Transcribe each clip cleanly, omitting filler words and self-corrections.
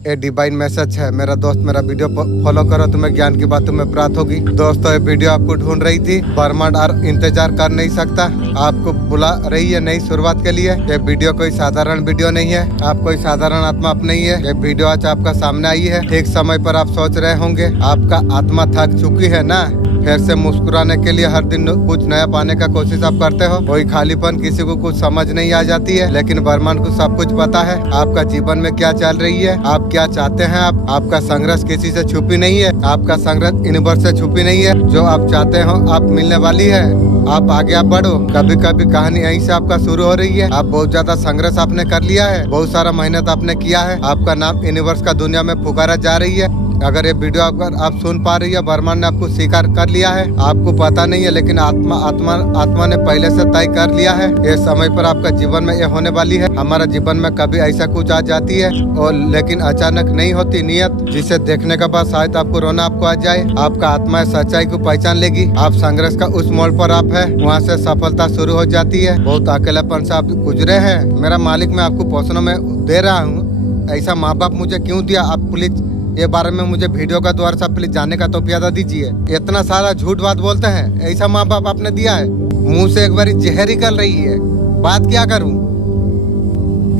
ये divine message है। मेरा दोस्त मेरा वीडियो फॉलो करो, तुम्हें ज्ञान की बात तुम्हें प्राप्त होगी। दोस्तों ये वीडियो आपको ढूंढ रही थी, ब्रह्मांड और इंतजार कर नहीं सकता, आपको बुला रही है नई शुरुआत के लिए। ये वीडियो कोई साधारण वीडियो नहीं है, आप कोई साधारण आत्मा आप नहीं है। ये वीडियो आज आपका सामने आई है। ठीक समय पर आप सोच रहे होंगे आपका आत्मा थक चुकी है ना, फिर से मुस्कुराने के लिए हर दिन कुछ नया पाने का कोशिश आप करते हो। कोई खालीपन किसी को कुछ समझ नहीं आ जाती है, लेकिन ब्रह्मांड को सब कुछ पता है आपका जीवन में क्या चल रही है, आप क्या चाहते हैं। आपका संघर्ष किसी से छुपी नहीं है, आपका संघर्ष यूनिवर्स से छुपी नहीं है। जो आप चाहते हो आप मिलने वाली है। आप आगे आप बढ़ो। कभी कभी कहानी यहीं से आपका शुरू हो रही है। आप बहुत ज्यादा संघर्ष आपने कर लिया है, बहुत सारा मेहनत आपने किया है, आपका नाम यूनिवर्स का दुनिया में पुकारा जा रही है। अगर ये वीडियो अगर आप सुन पा रही है, ब्रह्मांड ने आपको स्वीकार कर लिया है, आपको पता नहीं है, लेकिन आत्मा ने पहले से तय कर लिया है। ये समय पर आपका जीवन में ये होने वाली है। हमारा जीवन में कभी ऐसा कुछ आ जाती है और लेकिन अचानक नहीं होती नियत, जिसे देखने के बाद शायद आपको रोना आपको आ जाए। आपका आत्मा सच्चाई को पहचान लेगी। आप संघर्ष का उस मोड़ पर आप है, वहाँ से सफलता शुरू हो जाती है। बहुत अकेलापन से आप गुजरे हैं। मेरा मालिक मैं आपको पोषणों में दे रहा हूँ। ऐसा माँ बाप मुझे क्यों दिया, आप प्लीज ये बारे में मुझे वीडियो का द्वारा से प्लीज जानने का तो प्यादा दीजिए। इतना सारा झूठ बात बोलते हैं, ऐसा माँ बाप आपने दिया है। मुंह से एक बारी जहर निकल रही है, बात क्या करूं।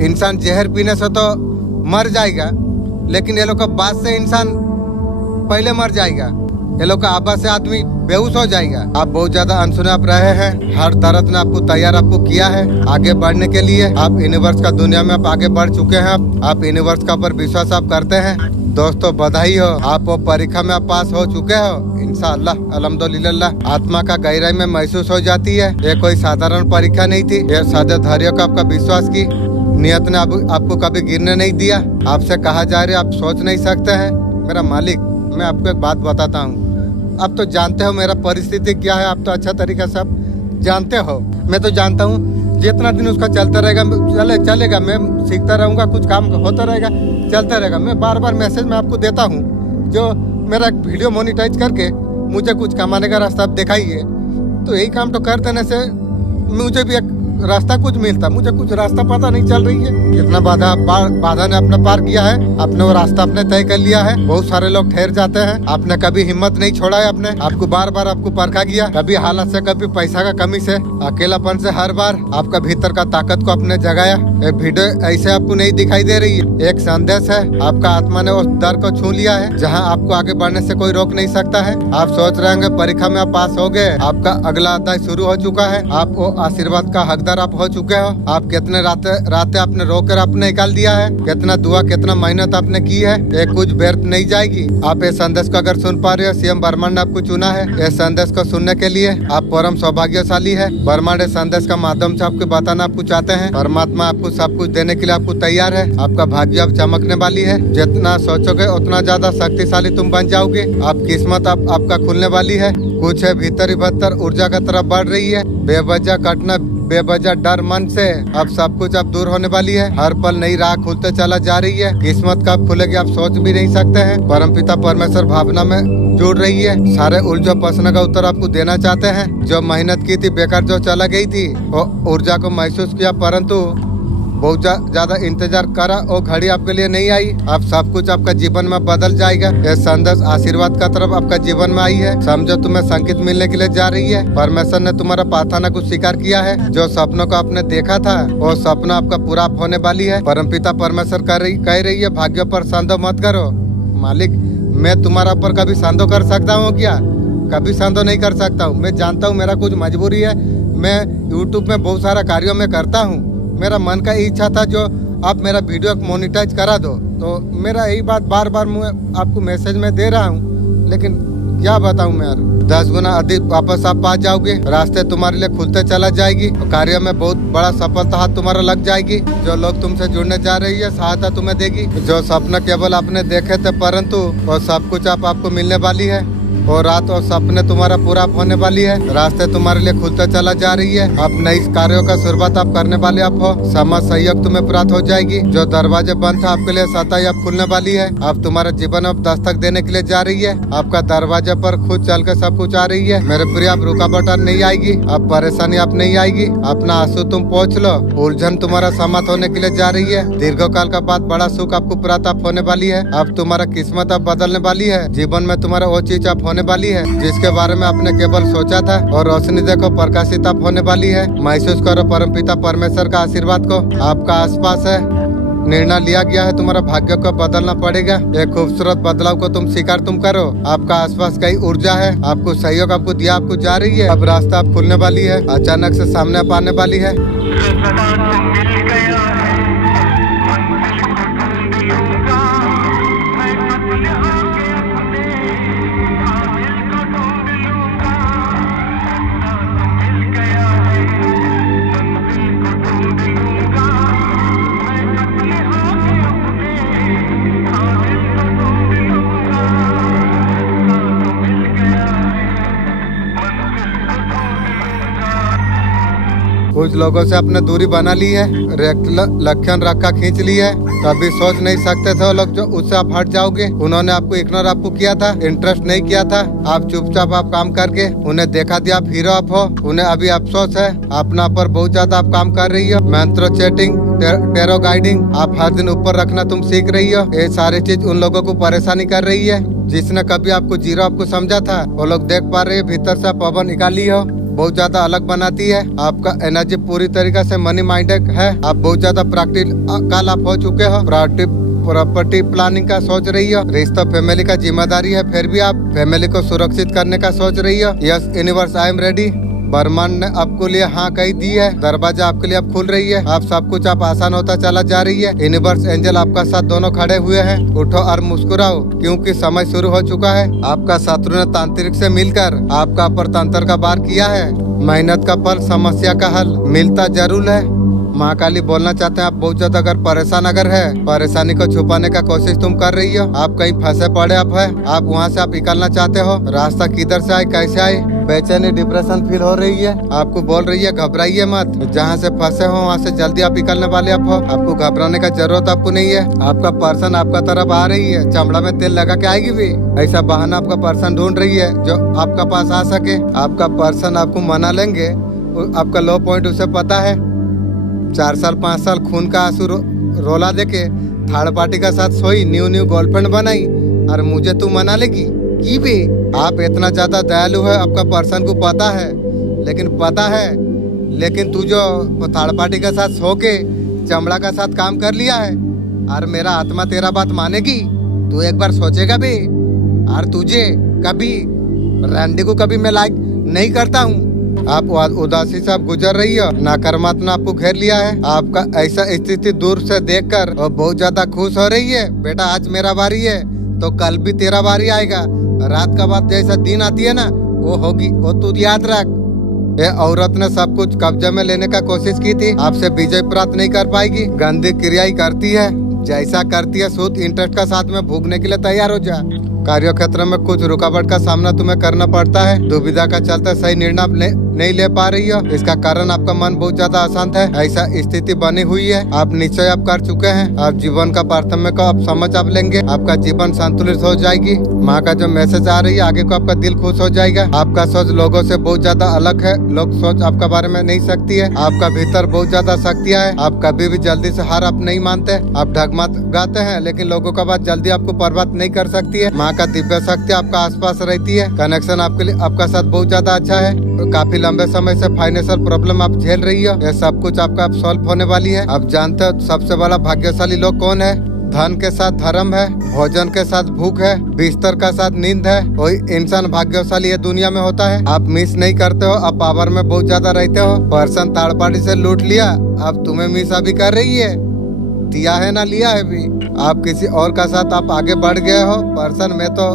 इंसान जहर पीने से तो मर जाएगा, लेकिन ये लोग का बात से इंसान पहले मर जाएगा। ये लोग का आवाज से आदमी बेहोश हो जाएगा। आप बहुत ज्यादा अनसुने आप रहे हैं। हर तरह ने आपको तैयार आपको किया है आगे बढ़ने के लिए। आप यूनिवर्स का दुनिया में आप आगे बढ़ चुके हैं। आप यूनिवर्स का ऊपर विश्वास आप करते हैं। दोस्तों बधाई हो, आप वो परीक्षा में आप पास हो चुके हो इंशाअल्लाह अल्हम्दुलिल्लाह। आत्मा का गहराई में महसूस हो जाती है ये कोई साधारण परीक्षा नहीं थी। ये सादे धैर्य का आपका विश्वास की नियत ने आपको कभी गिरने नहीं दिया। आपसे कहा जा रहा है आप सोच नहीं सकते हैं। मेरा मालिक मैं आपको एक बात बताता हूँ। आप तो जानते हो मेरा परिस्थिति क्या है, आप तो अच्छा तरीका से आप जानते हो। मैं तो जानता हूँ जितना दिन उसका चलता रहेगा चलेगा, मैं सीखता रहूँगा, कुछ काम होता रहेगा, चलता रहेगा। मैं बार बार मैसेज में आपको देता हूँ, जो मेरा वीडियो मोनिटाइज करके मुझे कुछ कमाने का रास्ता आप दिखाइए। तो यही काम तो कर देने से मुझे भी एक रास्ता कुछ मिलता। मुझे कुछ रास्ता पता नहीं चल रही है। कितना बाधा ने अपने पार किया है, अपने वो रास्ता अपने तय कर लिया है। बहुत सारे लोग ठहर जाते हैं, आपने कभी हिम्मत नहीं छोड़ा है। आपने आपको बार बार आपको परखा गया, कभी हालत से, कभी पैसा का कमी से, अकेलापन से, हर बार आपका भीतर का ताकत को आपने जगाया। एक वीडियो ऐसे आपको नहीं दिखाई दे रही है, एक संदेश है। आपका आत्मा ने उस दर को छू लिया है जहाँ आपको आगे बढ़ने से कोई रोक नहीं सकता है। आप सोच रहे होंगे परीक्षा में आप पास हो गए, आपका अगला अध्याय शुरू हो चुका है, आप वो आशीर्वाद का हकदार आप हो चुके हो। आप कितने रातें आपने रोकर आपने निकाल दिया है, कितना दुआ कितना मेहनत आपने की है, ये कुछ व्यर्थ नहीं जाएगी। आप इस संदेश को अगर सुन पा रहे हो, सीएम ब्रह्मांड ने आपको चुना है इस संदेश को सुनने के लिए। आप परम सौभाग्यशाली है। ब्रह्मांड इस संदेश का माध्यम से आपको बताना आपको चाहते हैं। परमात्मा आपको सब कुछ देने के लिए आपको तैयार है। आपका भाग्य अब चमकने वाली है। जितना सोचोगे उतना ज्यादा शक्तिशाली तुम बन जाओगे। आप किस्मत आपका खुलने वाली है। कुछ है भीतर ही भीतर ऊर्जा की तरफ बढ़ रही है। बेवजह कटना बेवजह डर मन से अब सब कुछ अब दूर होने वाली है। हर पल नई राह खुलते चला जा रही है। किस्मत कब खुलेगी आप सोच भी नहीं सकते हैं। परमपिता परमेश्वर भावना में जुड़ रही है। सारे उलझो प्रश्न का उत्तर आपको देना चाहते हैं। जो मेहनत की थी बेकार जो चला गई थी, वो ऊर्जा को महसूस किया, परंतु बहुत ज्यादा इंतजार करा, वो घड़ी आपके लिए नहीं आई। अब सब कुछ आपका जीवन में बदल जाएगा। ये संदेश आशीर्वाद का तरफ आपका जीवन में आई है। समझो तुम्हें संकेत मिलने के लिए जा रही है। परमेश्वर ने तुम्हारा प्रार्थना को स्वीकार किया है। जो सपनों को आपने देखा था वो सपना आपका पूरा होने वाली है। परमपिता परमेश्वर कह रही है भाग्य पर संदेह मत करो। मालिक मैं तुम्हारा ऊपर कभी संदेह कर सकता हूँ क्या? कभी संदेह नहीं कर सकता हूँ। मैं जानता हूँ मेरा कुछ मजबूरी है। मैं यूट्यूब में बहुत सारा कार्यों में करता हूँ। मेरा मन का इच्छा था जो आप मेरा वीडियो मोनिटाइज करा दो, तो मेरा यही बात बार बार मैं आपको मैसेज में दे रहा हूँ, लेकिन क्या बताऊँ मैं यार। 10 गुना अधिक वापस आप पा जाओगे। रास्ते तुम्हारे लिए खुलते चला जाएगी। कार्य में बहुत बड़ा सफलता हाथ तुम्हारा लग जाएगी। जो लोग तुमसे जुड़ने जा रही है सहायता तुम्हें देगी। जो सपना केवल आपने देखे थे परंतु वो सब कुछ आपको मिलने वाली है। और रात और सपने तुम्हारा पूरा होने वाली है। रास्ते तुम्हारे लिए खुलते चला जा रही है। अब नई कार्यों का शुरुआत आप करने वाले आप हो। समाज सहयोग तुम्हें प्राप्त हो जाएगी। जो दरवाजे बंद था आपके लिए सताई अब खुलने वाली है। अब तुम्हारा जीवन अब दस्तक देने के लिए जा रही है। आपका दरवाजे पर खुद चल के सब कुछ आ रही है। मेरे प्रिय, अब रुकावट नहीं आएगी, अब परेशानी आप नहीं आएगी। अपना आंसू तुम पोंछ लो। उलझन तुम्हारा समाप्त होने के लिए जा रही है। दीर्घकाल का बाद बड़ा सुख आपको प्राप्त होने वाली है। अब तुम्हारा किस्मत अब बदलने वाली है। जीवन में तुम्हारा वो चीज अब होने वाली है जिसके बारे में आपने केवल सोचा था। और रोशनी देखो प्रकाशित अब होने वाली है। महसूस करो परमपिता परमेश्वर का आशीर्वाद को आपका आसपास है। निर्णय लिया गया है, तुम्हारा भाग्य को बदलना पड़ेगा। एक खूबसूरत बदलाव को तुम स्वीकार तुम करो। आपका आसपास कई ऊर्जा है, आपको सहयोग आपको दिया आपको जा रही है। अब रास्ता अब खुलने वाली है, अचानक से सामने आप आने वाली है। कुछ लोगों से आपने दूरी बना ली है, लक्षण रखा खींच ली है। कभी सोच नहीं सकते थे वो लोग जो उससे आप हट जाओगे। उन्होंने आपको इग्नोर आपको किया था, इंटरेस्ट नहीं किया था। आप चुपचाप आप काम करके उन्हें देखा दिया आप हीरो आप हो। उन्हें अभी अफसोस है। अपना पर बहुत ज्यादा आप काम कर रही हो। मंत्रो चैटिंग, टेरो गाइडिंग आप हर दिन ऊपर रखना तुम सीख रही हो। ये सारी चीज उन लोगों को परेशानी कर रही है जिसने कभी आपको जीरो आपको समझा था। वो लोग देख पा रहे हैं भीतर से आप पवन निकाली हो। बहुत ज्यादा अलग बनाती है। आपका एनर्जी पूरी तरीके से मनी माइंडेड है। आप बहुत ज्यादा प्रैक्टिकल आप हो चुके हो। प्रॉपर्टी प्लानिंग का सोच रही हो। रिश्ता फैमिली का जिम्मेदारी है, फिर भी आप फैमिली को सुरक्षित करने का सोच रही हो। Yes universe, I am ready. ब्रह्मांड ने आपको लिए हाँ कही दी है। दरवाजा आपके लिए अब खुल रही है। आप सब कुछ आप आसान होता चला जा रही है। यूनिवर्स एंजल आपका साथ दोनों खड़े हुए हैं। उठो और मुस्कुराओ क्योंकि समय शुरू हो चुका है। आपका शत्रु ने तांत्रिक से मिलकर आपका पर तंत्र का वार किया है। मेहनत का फल, समस्या का हल मिलता जरूर है। माँ काली बोलना चाहते हैं आप बहुत ज्यादा अगर परेशान है, परेशानी को छुपाने का कोशिश तुम कर रही हो। आप कहीं फंसे पड़े आप है, आप वहाँ से आप निकलना चाहते हो। रास्ता किधर से आए, कैसे आए, बेचैनी डिप्रेशन फील हो रही है। आपको बोल रही है घबराइए मत। जहाँ से फंसे हो वहाँ से जल्दी आप निकलने वाले आप हो। आपको घबराने का जरूरत आपको नहीं है। आपका पर्सन आपका तरफ आ रही है, चमड़ा में तेल लगा के आएगी भी। ऐसा बहाना आपका पर्सन ढूंढ रही है जो आपका पास आ सके। आपका पर्सन आपको मना लेंगे। आपका लो पॉइंट उसे पता है। 4 साल 5 साल खून का आंसू रोला देके थर्ड पार्टी का साथ सोई, न्यू गर्लफ्रेंड बनाई और मुझे तू मना लेगी की भी। आप इतना ज्यादा दयालु है, आपका पर्सन को पता है। लेकिन तू जो थर्ड पार्टी के साथ सो के चमड़ा का साथ काम कर लिया है और मेरा आत्मा तेरा बात मानेगी। तू एक बार सोचेगा भी। और तुझे कभी रैंडी को कभी मैं लाइक नहीं करता हूँ। आप उदासी से आप गुजर रही हो। नकारात्मक ने आपको घेर लिया है। आपका ऐसा स्थिति दूर से देखकर और बहुत ज्यादा खुश हो रही है। बेटा आज मेरा बारी है तो कल भी तेरा बारी आएगा। रात का बाद जैसा दिन आती है ना वो होगी, वो तू याद रख। ये औरत ने सब कुछ कब्जे में लेने का कोशिश की थी, आपसे विजय प्राप्त नहीं कर पाएगी। गंदी क्रिया ही करती है, जैसा करती है सूद इंटरेस्ट का साथ में भोगने के लिए तैयार हो जा। कार्य क्षेत्र में कुछ रुकावट का सामना तुम्हें करना पड़ता है। दुविधा का चलते सही निर्णय नहीं ले पा रही हो। इसका कारण आपका मन बहुत ज्यादा अशांत है। ऐसा स्थिति बनी हुई है। आप निश्चय आप कर चुके हैं। आप जीवन का प्राथमिक को आप समझ आप लेंगे। आपका जीवन संतुलित हो जाएगी। माँ का जो मैसेज आ रही है आगे को आपका दिल खुश हो जाएगा। आपका सोच लोगों से बहुत ज्यादा अलग है। लोग सोच आपका बारे में नहीं सकती है। आपका भीतर बहुत ज्यादा शक्तियाँ है। आप कभी भी जल्दी से हार आप नहीं मानते। आप ढगमत गाते हैं लेकिन लोगों का बात जल्दी आपको बर्बाद नहीं कर सकती है। माँ का दिव्य शक्ति आपका आसपास रहती है। कनेक्शन आपके लिए आपका साथ बहुत ज्यादा अच्छा है। काफी लंबे समय से फाइनेंशियल प्रॉब्लम आप झेल रही हो। ये सब कुछ आपका आप सॉल्व होने वाली है। आप जानते हो सबसे बड़ा भाग्यशाली लोग कौन है? धन के साथ धर्म है, भोजन के साथ भूख है, बिस्तर का साथ नींद है। कोई इंसान भाग्यशाली है दुनिया में होता है। आप मिस नहीं करते हो। आप पावर में बहुत ज्यादा रहते हो। पर्सन थर्ड पार्टी से लूट लिया, अब तुम्हें मिस अभी कर रही है। दिया है ना लिया है भी। आप किसी और का साथ आप आगे बढ़ गए हो। पर्सन में तो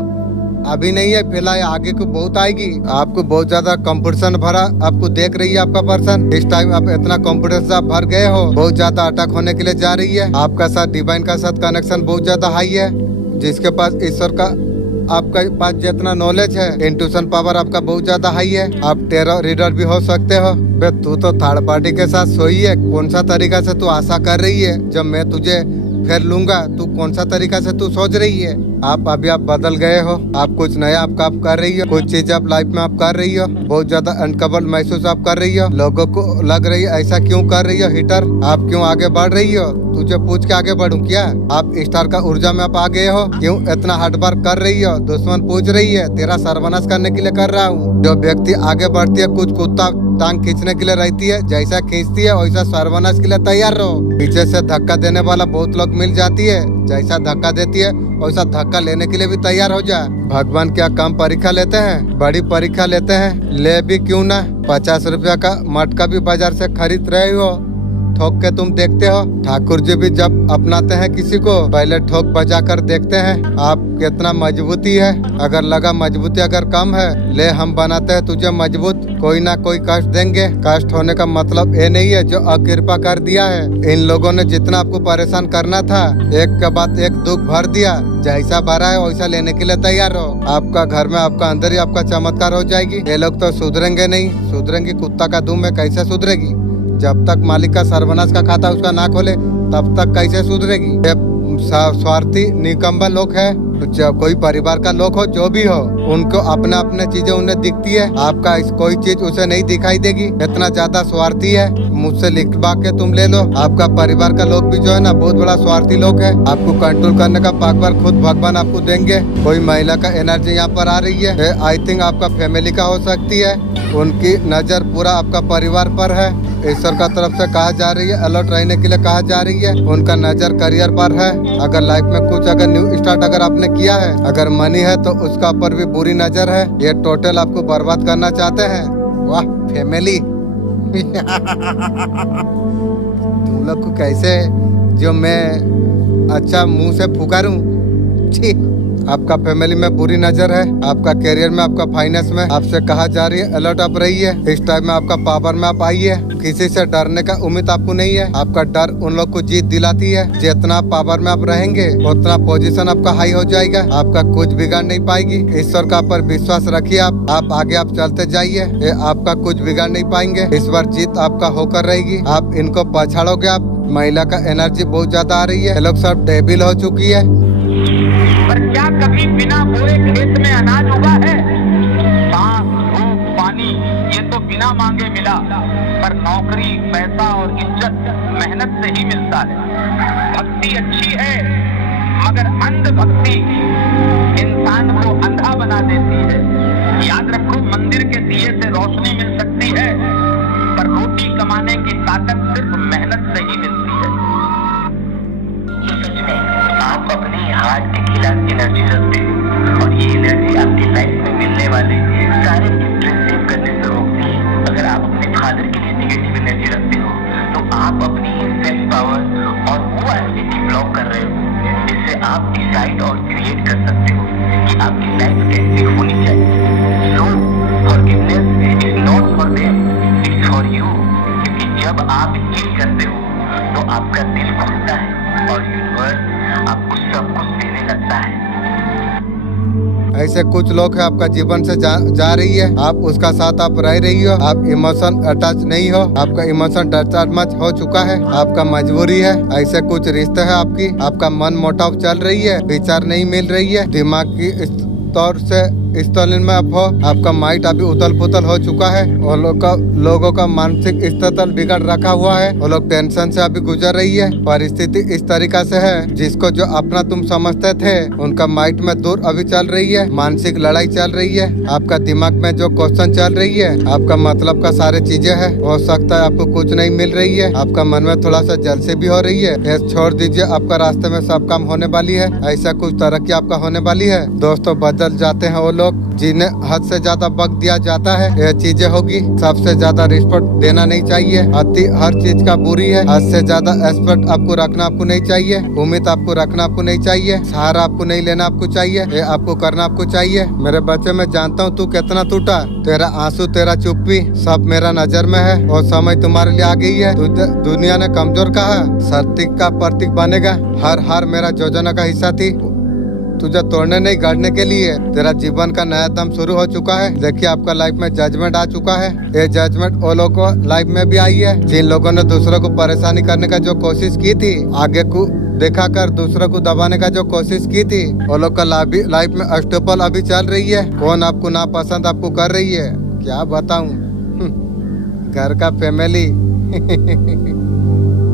अभी नहीं है, फिलहाल आगे को बहुत आएगी। आपको बहुत ज्यादा कंपटीशन भरा आपको देख रही है आपका पर्सन। इस टाइम आप इतना कंपटीशन आप भर गए हो, बहुत ज्यादा अटैक होने के लिए जा रही है। आपका साथ डिवाइन का साथ कनेक्शन बहुत ज्यादा हाई है। जिसके पास ईश्वर का आपका पास जितना नॉलेज है, इंट्यूशन पावर आपका बहुत ज्यादा हाई है, आप टेरर रीडर भी हो सकते हो। बे तू तो थर्ड पार्टी के साथ सोई है, कौन सा तरीका से तू आशा कर रही है जब मैं तुझे फिर लूंगा, तू कौन सा तरीका से तू सोच रही है? आप अभी आप बदल गए हो, आप कुछ नया आपका आप कर रही हो, कुछ चीज आप लाइफ में आप कर रही हो, बहुत ज्यादा अनकबल महसूस आप कर रही हो, लोगों को लग रही है ऐसा क्यों कर रही हो हिटर, आप क्यों आगे बढ़ रही हो? तुझे पूछ के आगे बढ़ूं क्या? आप स्टार का ऊर्जा में आप आ गए हो, क्यों इतना हार्ड वर्क कर रही हो? दुश्मन पूछ रही है, तेरा सर्वनाश करने के लिए कर रहा हूँ। जो व्यक्ति आगे बढ़ती है, कुछ कुत्ता टांग खींचने के लिए रहती है, जैसा खींचती है वैसा सर्वनाश के लिए तैयार रहो। पीछे से धक्का देने वाला बहुत लोग मिल जाती है, जैसा धक्का देती है वैसा धक्का लेने के लिए भी तैयार हो जा। भगवान क्या कम परीक्षा लेते हैं? बड़ी परीक्षा लेते हैं, ले भी क्यों ना। 50 रुपया का मटका भी बाजार से खरीद रहे हो, ठोक के तुम देखते हो। ठाकुर जी भी जब अपनाते हैं किसी को, पहले ठोक बजा कर देखते हैं आप कितना मजबूती है। अगर लगा मजबूती अगर कम है, ले हम बनाते हैं तुझे मजबूत। कोई ना कोई कष्ट देंगे, कष्ट होने का मतलब ये नहीं है जो अकृपा कर दिया है। इन लोगों ने जितना आपको परेशान करना था, एक के बाद एक दुख भर दिया, जैसा भरा है वैसा लेने के लिए तैयार हो। आपका घर में आपका अंदर ही आपका चमत्कार हो जाएगी। ये लोग तो सुधरेंगे नहीं, सुधरेंगे कुत्ता का दुम में कैसे सुधरेगी? जब तक मालिक का सर्वनाश का खाता उसका ना खोले तब तक कैसे सुधरेगी? स्वार्थी निकम्बा लोग है, कोई परिवार का लोग हो जो भी हो, उनको अपना अपने चीजें उन्हें दिखती है, आपका कोई चीज उसे नहीं दिखाई देगी। इतना ज्यादा स्वार्थी है, मुझसे लिखवा के तुम ले लो। आपका परिवार का लोग भी जो है ना बहुत बड़ा स्वार्थी लोग है। आपको कंट्रोल करने का पावर खुद भगवान आपको देंगे। कोई महिला का एनर्जी यहाँ पर आ रही है, आई थिंक आपका फैमिली का हो सकती है। उनकी नजर पूरा आपका परिवार पर है, ईश्वर का तरफ से कहा जा रही है, अलर्ट रहने के लिए कहा जा रही है। उनका नजर करियर पर है। अगर लाइफ में कुछ अगर न्यू स्टार्ट अगर आपने किया है, अगर मनी है तो उसका ऊपर भी बुरी नजर है। ये टोटल आपको बर्बाद करना चाहते हैं। वाह फैमिली तुम लोग को कैसे जो मैं अच्छा मुंह से पुकारूं, छी। आपका फैमिली में बुरी नजर है, आपका करियर में, आपका फाइनेंस में आपसे कहा जा रही है अलर्ट आप रहिए। इस टाइम में आपका पावर में आप आइए। किसी से डरने का उम्मीद आपको नहीं है। आपका डर उन लोग को जीत दिलाती है। जितना पावर में आप रहेंगे उतना पोजीशन आपका हाई हो जाएगा, आपका कुछ बिगाड़ नहीं पाएगी। ईश्वर का पर विश्वास रखिए। आप आगे आप चलते जाइए, आपका कुछ बिगाड़ नहीं पाएंगे। इस बार जीत आपका होकर रहेगी। आप इनको पछाड़ोगे। आप महिला का एनर्जी बहुत ज्यादा आ रही है, ये लोग सब डेबिल हो चुकी है। पर क्या कभी बिना बोए खेत में अनाज उगा है? सांस, धूप, पानी ये तो बिना मांगे मिला, पर नौकरी, पैसा और इज्जत मेहनत से ही मिलता है। भक्ति अच्छी है, मगर अंध भक्ति इंसान को अंधा बना देती है। याद रखो, मंदिर के दिए से रोशनी मिल सकती है, पर रोटी कमाने की ताकत सिर्फ मेहनत से ही मिलती है। आप अपनी हार्ट के खिलाफ एनर्जी रखते हो और ये एनर्जी आपकी लाइफ में मिलने वाले सारे इंटरेस्ट सेव करने से रोकती है। अगर आप अपने फादर के लिए नेगेटिव एनर्जी रखते हो तो आप अपनी सेल्फ पावर और वो एबिलिटी ब्लॉक कर रहे हो जिससे आप डिसाइड और क्रिएट कर सकते हो कि आपकी लाइफ कैसी होनी चाहिए। So forgiveness is not for them, it's for you. क्योंकि जब आप ये करते हो तो आपका दिल खुलता है और यूनिवर्स आपको सब कुछ देने लगता है। ऐसे कुछ लोग हैं आपका जीवन से जा रही है, आप उसका साथ आप रह रही हो, आप इमोशन अटैच नहीं हो, आपका इमोशन अटैच हो चुका है, आपका मजबूरी है। ऐसे कुछ रिश्ते हैं आपकी, आपका मन मोटाव चल रही है, विचार नहीं मिल रही है, दिमाग की तौर से इस तौलन में आप हो, आपका माइंड अभी उथल पुथल हो चुका है। वो लोगों का मानसिक स्तर बिगड़ रखा हुआ है, वो लोग टेंशन से अभी गुजर रही है। परिस्थिति इस तरीका से है, जिसको जो अपना तुम समझते थे उनका माइंड में दूर अभी चल रही है, मानसिक लड़ाई चल रही है। आपका दिमाग में जो क्वेश्चन चल रही है, आपका मतलब का सारे चीजें है, हो सकता है आपको कुछ नहीं मिल रही है, आपका मन में थोड़ा सा जलसे भी हो रही है। ये छोड़ दीजिए, आपका रास्ते में सब काम होने वाली है, ऐसा कुछ तरक्की आपका होने वाली है। दोस्तों बदल जाते हैं वो लोग जिन्हें हद से ज्यादा वक्त दिया जाता है, ये चीजें होगी। सबसे ज्यादा रिस्पेक्ट देना नहीं चाहिए, अति हर चीज का बुरी है। हद से ज्यादा एक्सपेक्ट आपको रखना आपको नहीं चाहिए, उम्मीद आपको रखना आपको नहीं चाहिए, सहारा आपको नहीं लेना आपको चाहिए, ये आपको करना आपको चाहिए। मेरे बच्चे मैं जानता हूँ तू कितना टूटा, तेरा आंसू तेरा चुप्पी सब मेरा नजर में है और समय तुम्हारे लिए आ गई है। दुनिया ने कमजोर कहा, सत्य का प्रतीक बनेगा। हर हार मेरा योजना का हिस्सा थी, तुझे तोड़ने नहीं गाड़ने के लिए। तेरा जीवन का नया दम शुरू हो चुका है। देखिए आपका लाइफ में जजमेंट आ चुका है। ये जजमेंट वो लोगों को लाइफ में भी आई है जिन लोगों ने दूसरों को परेशानी करने का जो कोशिश की थी, आगे को देखा कर दूसरों को दबाने का जो कोशिश की थी, वो लोग का लाइफ में अस्टेबल अभी चल रही है। कौन आपको नापसंद आपको कर रही है, क्या बताऊं। घर का फैमिली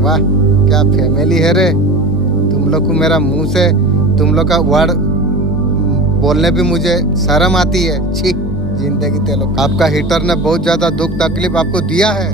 वाह क्या फैमिली है रे। तुम लोग को मेरा मुंह से तुम लोग का वर्ड बोलने भी मुझे शर्म आती है। छी जिंदगी ते लोग। आपका हीटर ने बहुत ज्यादा दुख तकलीफ आपको दिया है,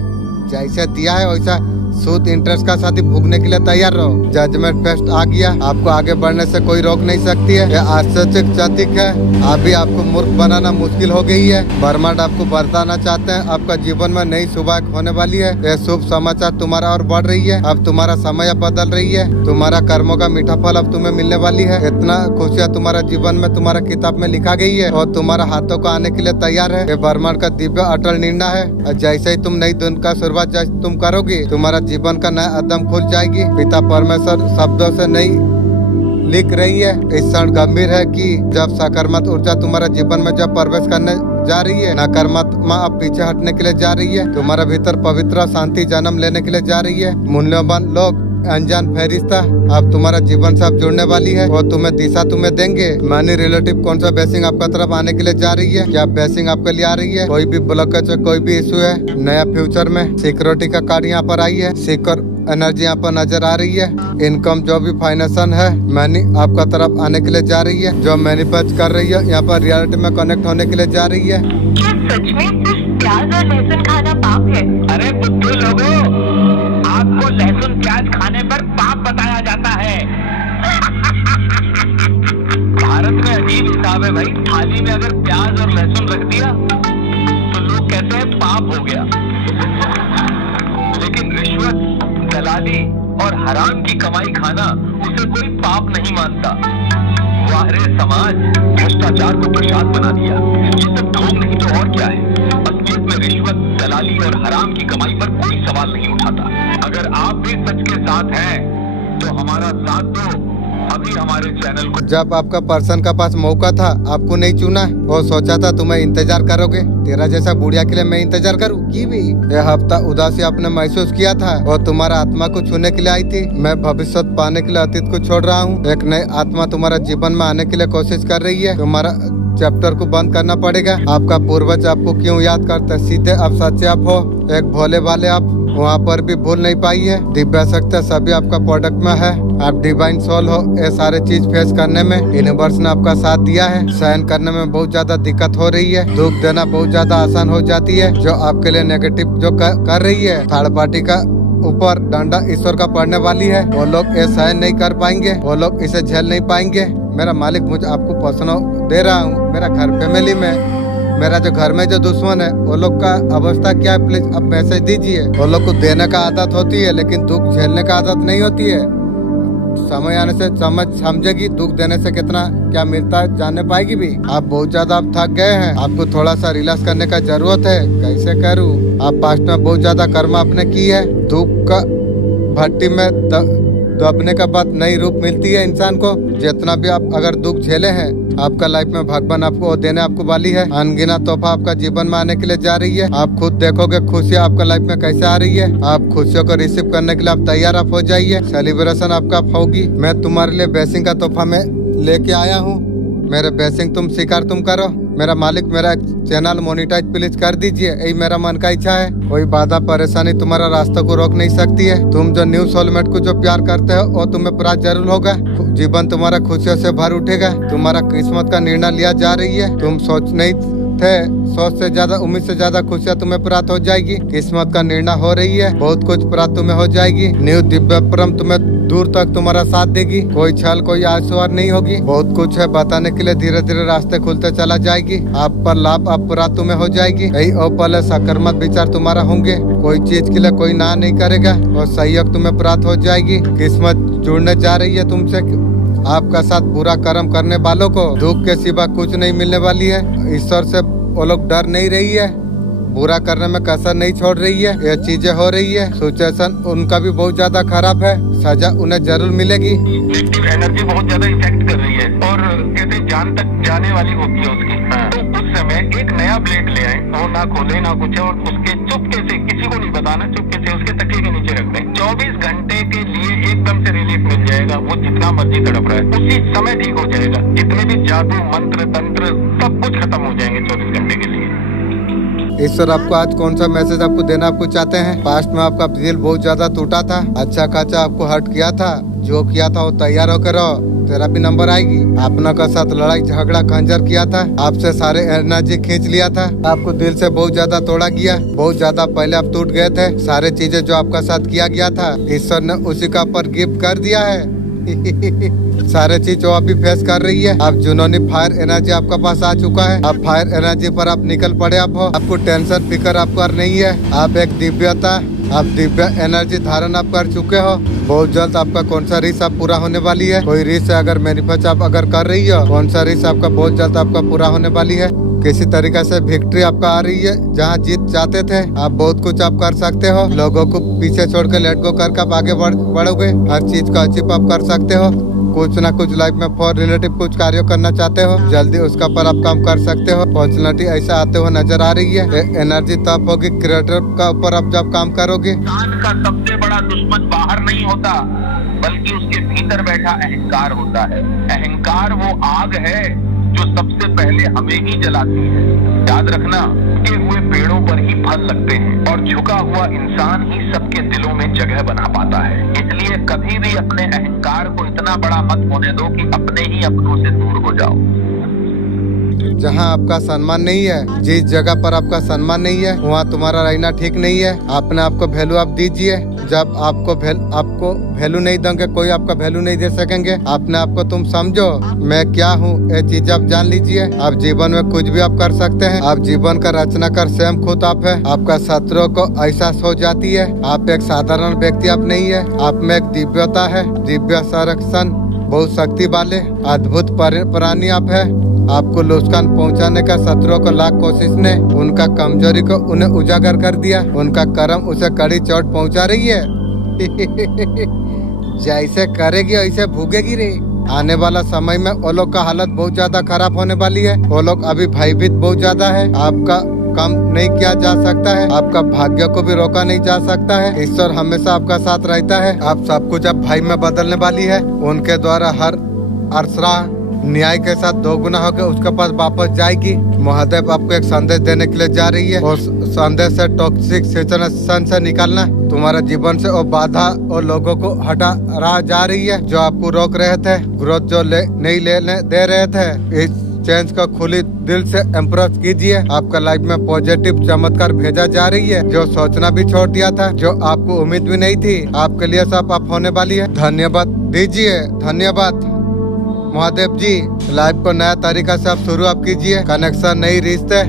जैसे दिया है वैसा सूद इंटरेस्ट का साथ ही भुगतने के लिए तैयार रहो। जजमेंट फेस्ट आ गया, आपको आगे बढ़ने से कोई रोक नहीं सकती है। यह आश्चर्यचकित है। अभी आपको मूर्ख बनाना मुश्किल हो गई है। ब्रह्मांड आपको बताना चाहते हैं आपका जीवन में नई सुबह होने वाली है। यह शुभ समाचार तुम्हारा और बढ़ रही है। अब तुम्हारा समय बदल रही है। तुम्हारा कर्मों का मीठा फल अब तुम्हें मिलने वाली है। इतना खुशियाँ तुम्हारा जीवन में तुम्हारा किताब में लिखा गई है और तुम्हारा हाथों को आने के लिए तैयार है। ये ब्रह्मांड का दिव्य अटल निर्णय है। जैसे ही तुम नई दिन का शुरुआत जैसे तुम करोगी, तुम्हारा जीवन का नया अदम खुल जाएगी। पिता परमेश्वर शब्दों से नहीं लिख रही है। इस क्षण गंभीर है कि जब सकारात्मक ऊर्जा तुम्हारे जीवन में जब प्रवेश करने जा रही है, नकारात्मक अब पीछे हटने के लिए जा रही है। तुम्हारे भीतर पवित्र शांति जन्म लेने के लिए जा रही है। मूल्यवान लोग अनजान फरिश्ता अब तुम्हारा जीवन से अब जुड़ने वाली है और तुम्हें दिशा तुम्हें देंगे। मनी रिलेटिव कौन सा ब्लेसिंग आपका तरफ आने के लिए जा रही है, क्या ब्लेसिंग आपके लिए आ रही है। कोई भी ब्लॉकेज कोई भी इशू है, नया फ्यूचर में सिक्योरिटी का कार्ड यहाँ पर आई है। सिक्योर एनर्जी यहाँ पर नजर आ रही है। इनकम जो भी फाइनेंशियल है मनी आपका तरफ आने के लिए जा रही है। जो मैनिफेस्ट कर रही है यहाँ पर रियलिटी में कनेक्ट होने के लिए जा रही है। क्या सच में सिर्फ प्याज और लहसुन खाना पाप है? अरे बुद्धू लोगों, आपको लहसुन प्याज खाने पर पाप बताया जाता है। भारत में अजीब हिसाब है भाई। थाली में अगर प्याज और लहसुन रख दिया तो लोग कहते हैं पाप हो गया, लेकिन रिश्वत, दलाली और हराम की कमाई खाना उसे कोई पाप नहीं मानता। वाह रे समाज, भ्रष्टाचार को प्रसाद बना दिया। ये सब ढोंग नहीं तो और क्या है। असलियत में रिश्वत, दलाली और हराम की कमाई पर कोई सवाल नहीं उठाता। अगर आप भी सच के साथ हैं तो हमारा साथ दो। अभी हमारे चैनल को जब आपका पर्सन का पास मौका था आपको नहीं चुना और सोचा था तुम्हें इंतजार करोगे। तेरा जैसा बुढ़िया के लिए मैं इंतजार करूँ की भी। यह हफ्ता उदासी आपने महसूस किया था और तुम्हारा आत्मा को छूने के लिए आई थी। मैं भविष्य पाने के लिए अतीत को छोड़ रहा हूँ। एक नई आत्मा तुम्हारा जीवन में आने के लिए कोशिश कर रही है। तुम्हारा चैप्टर को बंद करना पड़ेगा। आपका पूर्वज आपको क्यों याद करते, सीधे आप सच्चे आप हो, एक भोले वाले आप वहाँ पर भी भूल नहीं पाई है। दिव्य शक्ति सभी आपका प्रोडक्ट में है। आप डिवाइन सोल हो। ये सारे चीज फेस करने में यूनिवर्स ने आपका साथ दिया है। सहन करने में बहुत ज्यादा दिक्कत हो रही है। दुख देना बहुत ज्यादा आसान हो जाती है। जो आपके लिए नेगेटिव जो कर रही है, थर्ड पार्टी का ऊपर डंडा ईश्वर का पड़ने वाली है। वो लोग ये सहन नहीं कर पाएंगे, वो लोग इसे झेल नहीं पाएंगे। मेरा मालिक मुझे आपको पर्सनल दे रहा हूँ। मेरा घर फैमिली में मेरा जो घर में जो दुश्मन है वो लोग का अवस्था क्या है, प्लीज अब मैसेज दीजिए। वो लोग को देने का आदत होती है लेकिन दुख झेलने का आदत नहीं होती है। समय आने से समझेगी दुख देने से कितना क्या मिलता है, जानने पाएगी भी। आप बहुत ज्यादा आप थक गए हैं, आपको थोड़ा सा रिलैक्स करने का जरूरत है। कैसे करूँ, आप पास्ट में बहुत ज्यादा कर्म आपने की है। दुख का भट्टी में दबने का बाद नई रूप मिलती है इंसान को। जितना भी आप अगर दुख झेले हैं, आपका लाइफ में भगवान आपको देने आपको वाली है। अनगिनत तोहफा आपका जीवन में आने के लिए जा रही है। आप खुद देखोगे खुशियाँ आपका लाइफ में कैसे आ रही है। आप खुशियों को रिसीव करने के लिए आप तैयार आप हो जाइए। सेलिब्रेशन आपका होगी। मैं तुम्हारे लिए ब्लेसिंग का तोहफा में लेके आया हूँ। मेरे ब्लेसिंग तुम स्वीकार तुम करो। मेरा मालिक मेरा चैनल मोनिटाइज प्लीज कर दीजिए, यही मेरा मन का इच्छा है। कोई बाधा परेशानी तुम्हारा रास्ते को रोक नहीं सकती है। तुम जो न्यू सोलमेट को जो प्यार करते हो वो तुम्हें प्राप्त जरूर होगा। जीवन तुम्हारा खुशियों से भर उठेगा। तुम्हारा किस्मत का निर्णय लिया जा रही है। तुम सोच नहीं थे, सोच से ज्यादा उम्मीद से ज्यादा खुशियाँ तुम्हें प्राप्त हो जाएगी। किस्मत का निर्णय हो रही है। बहुत कुछ प्राप्त तुम्हें हो जाएगी। न्यू दिव्य परम तुम्हें दूर तक तुम्हारा साथ देगी। कोई छल कोई आशुवार नहीं होगी। बहुत कुछ है बताने के लिए। धीरे धीरे रास्ते खुलते चला जाएगी। आप पर लाभ आप प्राप्त तुम्हें हो जाएगी। यही पल सकारात्मक विचार तुम्हारा होंगे। कोई चीज के लिए कोई ना नहीं करेगा और सहयोग तुम्हें प्राप्त हो जाएगी। किस्मत जुड़ने जा रही है तुमसे। आपका साथ बुरा कर्म करने वालों को दुख के सिवा कुछ नहीं मिलने वाली है। ईश्वर से वो लोग डर नहीं रही है। बुरा करने में कसर नहीं छोड़ रही है। ये चीजें हो रही है, सिचुएशन उनका भी बहुत ज्यादा खराब है, सजा उन्हें जरूर मिलेगी। नेगेटिव एनर्जी बहुत ज्यादा इफेक्ट कर रही है और कहते जान तक जाने वाली होती है उसकी। तो उस समय एक नया ब्लेड ले आए, वो ना खोले ना कुछ, और उसके चुपके से, किसी को नहीं बताना, चुपके से उसके तकिए के नीचे रख दें। 24 घंटे के लिए एकदम से रिलीफ मिल जाएगा। वो जितना मर्जी तड़प रहा है उसी समय ठीक हो जाएगा। जितने भी जादू मंत्र तंत्र सब कुछ खत्म हो जाएंगे 24 घंटे के लिए। ईश्वर आपको आज कौन सा मैसेज आपको देना आपको चाहते हैं? पास्ट में आपका दिल बहुत ज्यादा टूटा था, अच्छा खासा आपको हर्ट किया था, जो किया था वो तैयार होकर रहो, तेरा भी नंबर आएगी। अपना का साथ लड़ाई झगड़ा खंजर किया था, आपसे सारे एनर्जी खींच लिया था, आपको दिल से बहुत ज्यादा तोड़ा गया, बहुत ज्यादा पहले आप टूट गए थे। सारे चीजें जो आपका साथ किया गया था ईश्वर ने उसी का पर गिफ्ट कर दिया है। सारे चीज जो अभी फेस कर रही है, अब जुनूनी फायर एनर्जी आपका पास आ चुका है। अब फायर एनर्जी पर आप निकल पड़े आप हो, आपको टेंशन फिकर आपका नहीं है। आप एक दिव्यता, आप दिव्य एनर्जी धारण आप कर चुके हो। बहुत जल्द आपका कौन सा रिस आप पूरा होने वाली है। कोई रिस अगर मैनिफेस्ट आप अगर कर रही हो, कौन सा रिस आपका बहुत जल्द आपका पूरा होने वाली है। किसी तरीके से विक्ट्री आपका आ रही है, जहाँ जीत चाहते थे आप बहुत कुछ आप कर सकते हो। लोगों को पीछे छोड़कर लेट गो करके आप आगे बढ़ोगे, हर चीज को अचीव आप कर सकते हो। कुछ ना कुछ लाइफ में फॉर रिलेटिव कुछ कार्य करना चाहते हो, जल्दी उसका पर आप काम कर सकते हो। अपॉर्चुनिटी ऐसा आते हुए नजर आ रही है। एनर्जी तब होगी क्रिएटर का ऊपर आप जब काम करोगे। इंसान का सबसे बड़ा दुश्मन बाहर नहीं होता, बल्कि उसके भीतर बैठा अहंकार होता है। अहंकार वो आग है जो सबसे पहले हमें ही जलाती है। याद रखना, झुके हुए पेड़ों पर ही फल लगते हैं और झुका हुआ इंसान ही सबके दिलों में जगह बना पाता है। इसलिए कभी भी अपने अहंकार को इतना बड़ा मत होने दो कि अपने ही अपनों से दूर हो जाओ। जहाँ आपका सम्मान नहीं है, जिस जगह पर आपका सम्मान नहीं है, वहाँ तुम्हारा रहना ठीक नहीं है। अपने आपको वैल्यू आप दीजिए। जब आपको वैल्यू नहीं दोगे, कोई आपका वैल्यू नहीं दे सकेंगे। अपने आप को तुम समझो, मैं क्या हूँ, ये चीज आप जान लीजिए। आप जीवन में कुछ भी आप कर सकते हैं। आप जीवन का रचना कर स्वयं खुद आप है। आपका शत्रुओं को एहसास हो जाती है, आप एक साधारण व्यक्ति आप नहीं है। आप में एक दिव्यता है, दिव्य संरक्षण, बहुत शक्ति वाले अद्भुत प्राणी आप है। आपको नुकसान पहुंचाने का शत्रुओं को लाख कोशिश ने उनका कमजोरी को उन्हें उजागर कर दिया। उनका कर्म उसे कड़ी चोट पहुंचा रही है। जैसे करेगी वैसे भूगेगी रे। आने वाला समय में वो लोग का हालत बहुत ज्यादा खराब होने वाली है। वो लोग अभी भयभीत बहुत ज्यादा है। आपका काम नहीं किया जा सकता है, आपका भाग्य को भी रोका नहीं जा सकता है। ईश्वर हमेशा आपका साथ रहता है। आप सब कुछ अब भाई में बदलने वाली है। उनके द्वारा हर अरसरा न्याय के साथ 2 गुना होकर उसके पास वापस जाएगी। महादेव आपको एक संदेश देने के लिए जा रही है। और संदेश से टॉक्सिक सिचुएशन से निकालना, तुम्हारे जीवन से वो बाधा और लोगों को हटा रहा जा रही है जो आपको रोक रहे थे, ग्रोथ जो नहीं लेने दे रहे थे। इस चेंज को खुली दिल से एम्प्रेस कीजिए। आपका लाइफ में पॉजिटिव चमत्कार भेजा जा रही है, जो सोचना भी छोड़ दिया था, जो आपको उम्मीद भी नहीं थी, आपके लिए सब आप होने वाली है। धन्यवाद दीजिए, धन्यवाद महादेव जी। लाइफ को नया तरीका से आप शुरू आप कीजिए। कनेक्शन नई रिश्ते,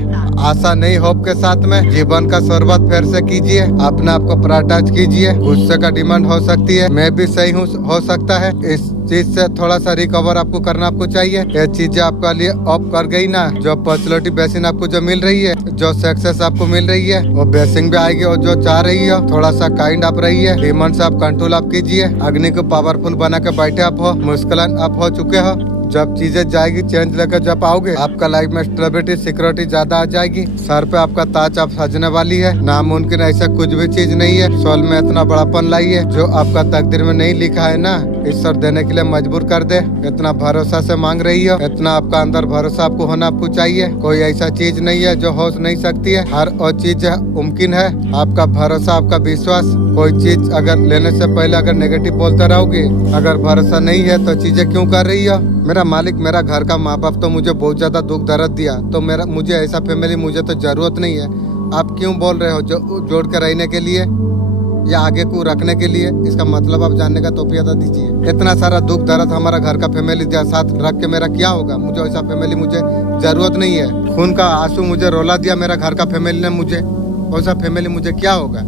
आशा नई होप के साथ में जीवन का शुरुआत फिर से कीजिए। अपने आप को प्रायोरिटाइज कीजिए। गुस्से का डिमांड हो सकती है, मैं भी सही हूँ, हो सकता है। इस चीज से थोड़ा सा रिकवर आपको करना आपको चाहिए। ये चीजें आपके लिए ऑफ कर गई ना, जो अपॉर्चुनिटी बेसिंग आपको जो मिल रही है, जो सक्सेस आपको मिल रही है, वो बेसिंग भी आएगी। और जो चाह रही हो, थोड़ा सा काइंड आप रही है। डिमांड से आप कंट्रोल आप कीजिए। अग्नि को पावरफुल बना के बैठे आप हो, मुश्किल आप हो चुके हो। जब चीजें जाएगी, चेंज लेकर जब आओगे, आपका लाइफ में स्टेबिलिटी सिक्योरिटी ज्यादा आ जाएगी। सर पे आपका ताज आप सजने वाली है। नामुमकिन ऐसा कुछ भी चीज नहीं है। सोल में इतना बड़ापन लाई है जो आपका तकदीर में नहीं लिखा है ना, ईश्वर देने के लिए मजबूर कर दे। इतना भरोसा से मांग रही हो, इतना आपका अंदर भरोसा आपको होना आपको चाहिए। कोई ऐसा चीज नहीं है जो हो नहीं सकती है, हर वो चीज मुमकिन है। आपका भरोसा, आपका विश्वास। कोई चीज अगर लेने से पहले अगर नेगेटिव बोलते रहोगे, अगर भरोसा नहीं है तो चीजें क्यों कर रही हो। मेरा मालिक, मेरा घर का माँ बाप तो मुझे बहुत ज्यादा दुख दर्द दिया, तो मुझे ऐसा फैमिली मुझे तो जरूरत नहीं है। आप क्यों बोल रहे हो जो जोड़ के रहने के लिए या आगे को रखने के लिए? इसका मतलब आप जानने का तौफीक दीजिए। इतना सारा दुख दर्द हमारा घर का फैमिली साथ रख के मेरा क्या होगा? मुझे ऐसा फैमिली मुझे जरूरत नहीं है। खून का आंसू मुझे रोला दिया मेरा घर का फैमिली ने, मुझे वैसा फैमिली मुझे क्या होगा?